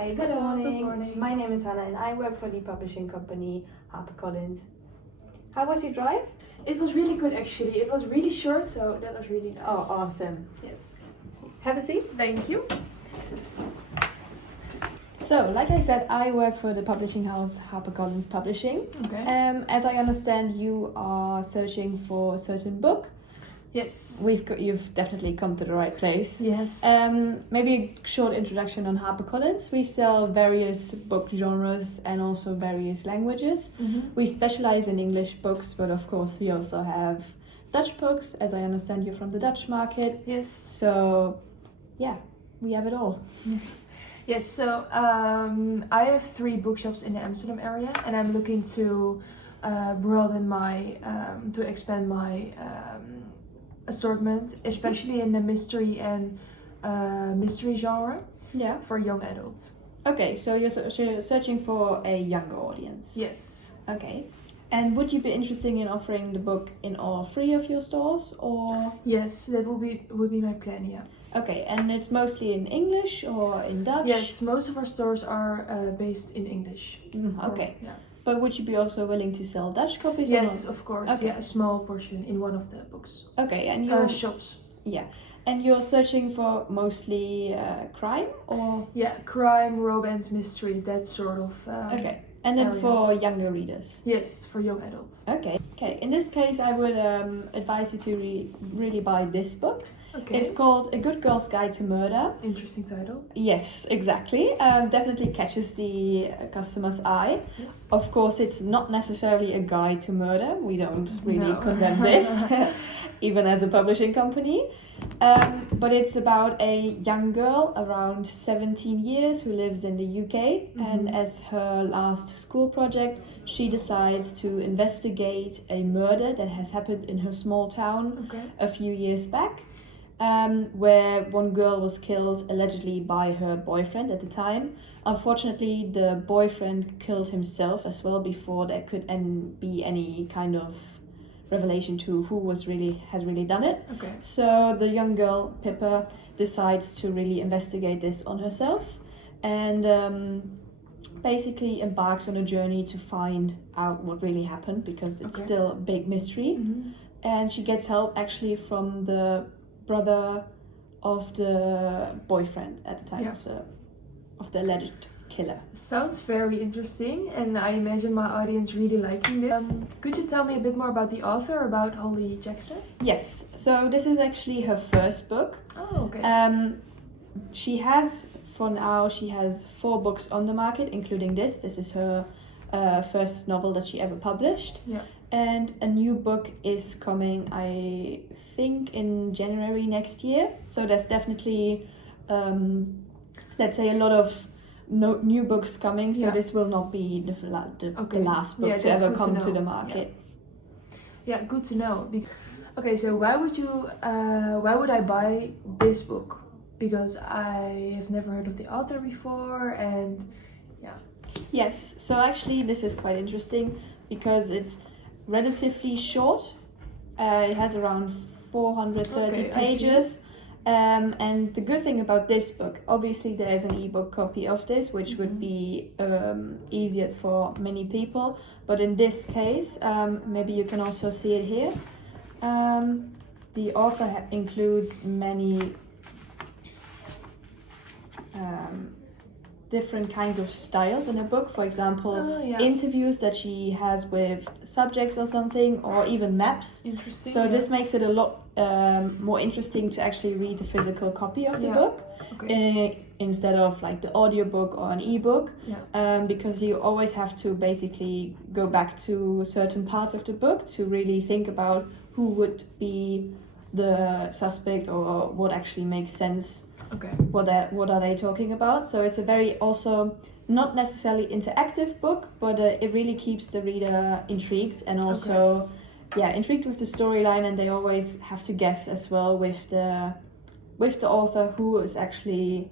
Hi, good Hello, morning. good morning. My name is Hannah and I work for the publishing company HarperCollins. How was your drive? It was really good actually. It was really short, so that was really nice. Oh, awesome. Yes. Have a seat. Thank you. So, like I said, I work for the publishing house HarperCollins Publishing. Okay. As I understand, you are searching for a certain book. Yes. You've definitely come to the right place. Yes. Maybe a short introduction on HarperCollins. We sell various book genres and also various languages. Mm-hmm. We specialize in English books, but of course we also have Dutch books, as I understand you're from the Dutch market. Yes. So, yeah, we have it all. Yes. So I have 3 bookshops in the Amsterdam area, and I'm looking to broaden my to expand my assortment, especially in the mystery and mystery genre Yeah. for young adults. Okay, so you're searching for a younger audience. Yes. Okay. And would you be interested in offering the book in all 3 of your stores, or? Yes, that would be my plan. Yeah. Okay, and it's mostly in English or in Dutch? Yes, most of our stores are based in English. Okay. Yeah. But would you be also willing to sell Dutch copies? Yes, or not? of course. Okay. Yeah, a small portion in one of the books. Okay, and you're Shops. yeah, and you're searching for mostly crime, or? Yeah, crime, romance, mystery, that sort of. Okay, and then area. for younger readers. Yes, for young adults. Okay. Okay. In this case, I would advise you to really buy this book. Okay. It's called A Good Girl's Guide to Murder. Interesting title. Yes, exactly. Definitely catches the customer's eye. Yes. Of course, it's not necessarily a guide to murder. We don't really No. condemn this, even as a publishing company. But it's about a young girl around 17 years who lives in the UK, and as her last school project, she decides to investigate a murder that has happened in her small town Okay. a few years back. Where one girl was killed allegedly by her boyfriend at the time. Unfortunately, the boyfriend killed himself as well before there could be any kind of revelation to who has really done it. Okay. So the young girl, Pippa, decides to really investigate this on herself, and basically embarks on a journey to find out what really happened, because it's still a big mystery. Mm-hmm. And she gets help actually from the brother of the boyfriend at the time of the alleged killer. Sounds very interesting, and I imagine my audience really liking this. Could you tell me a bit more about the author, about Holly Jackson? Yes, so this is actually her first book. Oh, okay. She has 4 books on the market, including this. This is her first novel that she ever published. Yeah. And a new book is coming, I think, in January next year. So there's definitely, let's say, a lot of new books coming. So this will not be the last book to ever come to the market. Yeah, good to know. Okay, so why would I buy this book? Because I have never heard of the author before, and yeah. Yes, so actually this is quite interesting because it's relatively short. It has around 430 pages. And the good thing about this book, obviously there is an ebook copy of this, which would be easier for many people. But in this case, maybe you can also see it here. The author includes many different kinds of styles in a book. For example, interviews that she has with subjects or something, or even maps. Interesting. So this makes it a lot more interesting to actually read the physical copy of the book instead of like the audiobook or an ebook, because you always have to basically go back to certain parts of the book to really think about who would be the suspect or what actually makes sense. Okay. What are they talking about? So it's a very also not necessarily interactive book, but it really keeps the reader intrigued and also intrigued with the storyline, and they always have to guess as well with the author who is actually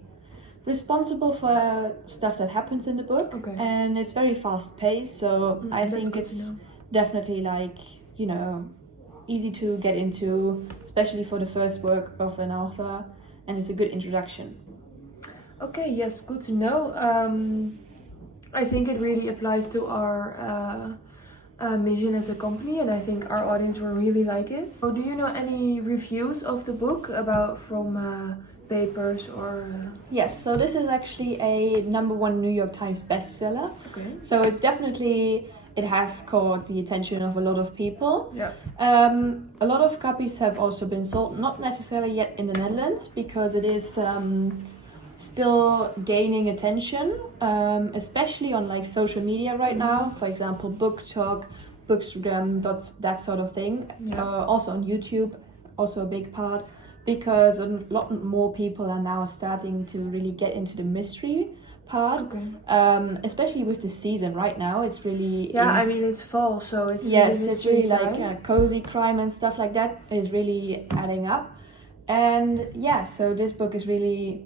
responsible for stuff that happens in the book. Okay. And it's very fast paced, so I think it's definitely easy to get into, especially for the first work of an author, and it's a good introduction. Okay, yes, good to know. I think it really applies to our mission as a company, and I think our audience will really like it. So, do you know any reviews of the book about from papers or? Yes, so this is actually a #1 New York Times bestseller. Okay. So it's definitely, it has caught the attention of a lot of people. Yeah. A lot of copies have also been sold, not necessarily yet in the Netherlands, because it is still gaining attention, especially on like social media right now. For example, BookTok, Bookstagram, that sort of thing. Yeah. Also on YouTube, also a big part, because a lot more people are now starting to really get into the mystery part. Okay. Especially with the season right now, it's really Yeah, I mean it's fall, so it's yes, really it's really mystery like time. cozy crime and stuff like that is really adding up. And yeah, so this book is really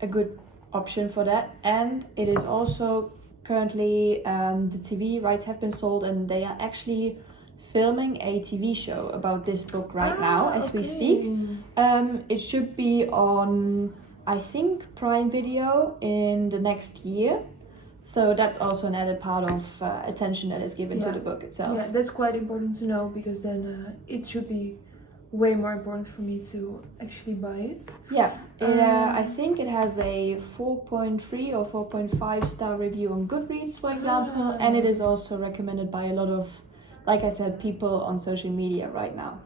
a good option for that. And it is also currently the TV rights have been sold, and they are actually filming a TV show about this book right now as we speak. It should be on, I think, Prime Video in the next year. So that's also an added part of attention that is given to the book itself. Yeah, that's quite important to know, because then it should be way more important for me to actually buy it. Yeah, I think it has a 4.3 or 4.5 star review on Goodreads, for example, and it is also recommended by a lot of, like I said, people on social media right now.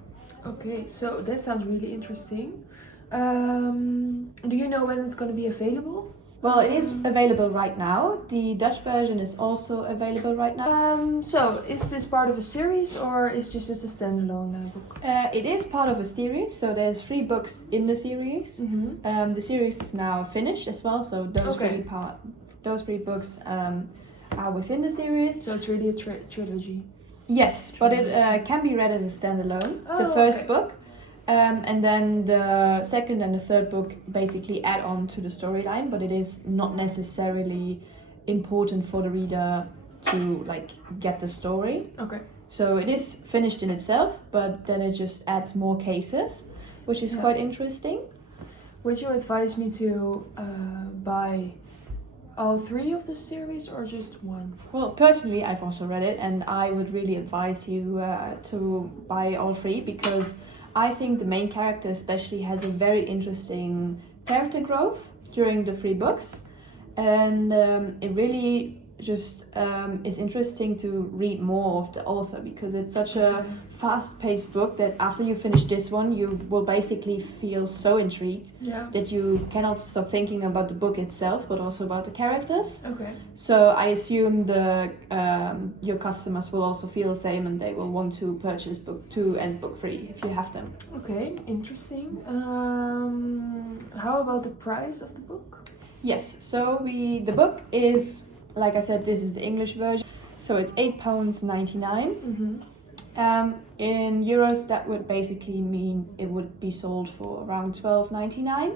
Okay, so that sounds really interesting. Do you know when it's going to be available? Well, it is available right now. The Dutch version is also available right now. So is this part of a series, or is this just a standalone book? It is part of a series, so there's 3 books in the series. Mm-hmm. The series is now finished as well, so those Okay. those 3 books are within the series. So it's really a trilogy. Yes, but it can be read as a standalone. The first book, and then the second and the third book basically add on to the storyline, but it is not necessarily important for the reader to like get the story. Okay. So it is finished in itself, but then it just adds more cases, which is quite interesting. Would you advise me to buy all 3 of the series or just one? Well, personally, I've also read it, and I would really advise you to buy all 3, because I think the main character especially has a very interesting character growth during the 3 books, and it really just is interesting to read more of the author, because it's such a fast-paced book that after you finish this one, you will basically feel so intrigued that you cannot stop thinking about the book itself, but also about the characters. Okay. So I assume your customers will also feel the same, and they will want to purchase book 2 and book 3 if you have them. Okay, interesting. How about the price of the book? Yes, so the book is, like I said, this is the English version, so it's £8.99. In euros, that would basically mean it would be sold for around €12.99.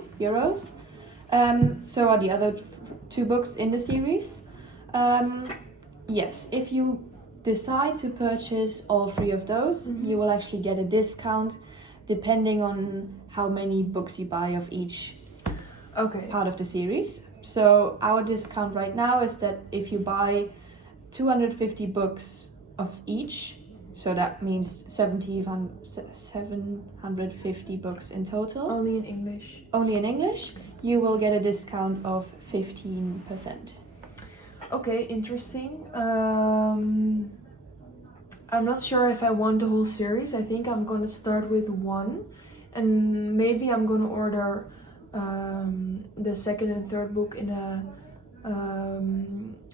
So are the other 2 books in the series. Yes, if you decide to purchase all 3 of those, you will actually get a discount depending on how many books you buy of each part of the series. So our discount right now is that if you buy 250 books of each, so that means 750 books in total. Only in English? Only in English. You will get a discount of 15%. Okay, interesting. I'm not sure if I want the whole series. I think I'm gonna start with 1, and maybe I'm gonna order the second and third book in a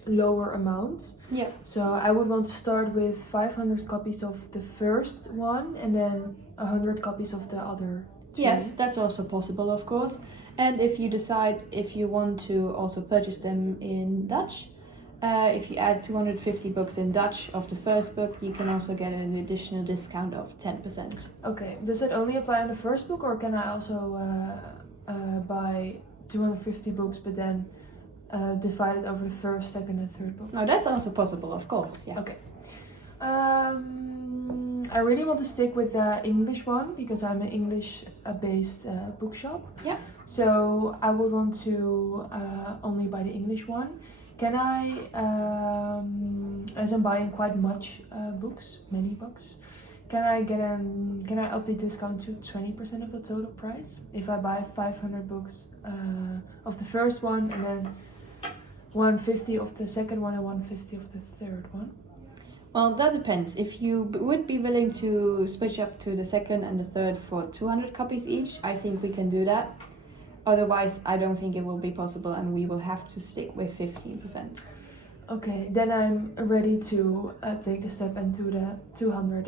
lower amount. Yeah. So I would want to start with 500 copies of the first one, and then 100 copies of the other 2. Yes, that's also possible, of course. And if you decide if you want to also purchase them in Dutch, if you add 250 books in Dutch of the first book, you can also get an additional discount of 10%. Okay, does that only apply on the first book, or can I also buy 250 books but then divide it over the first, second and third book? No, that's also possible, of course, yeah. Okay. I really want to stick with the English one, because I'm an English based bookshop. Yeah. So I would want to only buy the English one. Can I, as I'm buying quite much many books, can I up the discount to 20% of the total price if I buy 500 books of the first one, and then 150 of the second one and 150 of the third one? Well, that depends. If you would be willing to switch up to the second and the third for 200 copies each, I think we can do that. Otherwise, I don't think it will be possible, and we will have to stick with 15%. Okay, then I'm ready to take the step and do the 200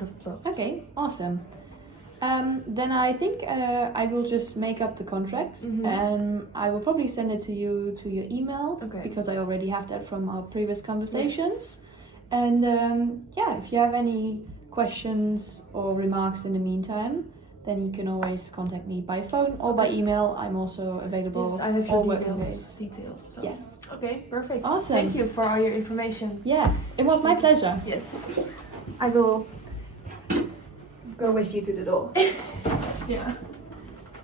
of the book. Okay, awesome. Then I think I will just make up the contract, and I will probably send it to you to your email, because I already have that from our previous conversations. Yes. And yeah, if you have any questions or remarks in the meantime, then you can always contact me by phone or by email. I'm also available. Yes, I have all your working details. So. Yes. Okay, perfect. Awesome. Thank you for all your information. Yeah, it was my pleasure. Yes. I will go with you to the door. Yeah.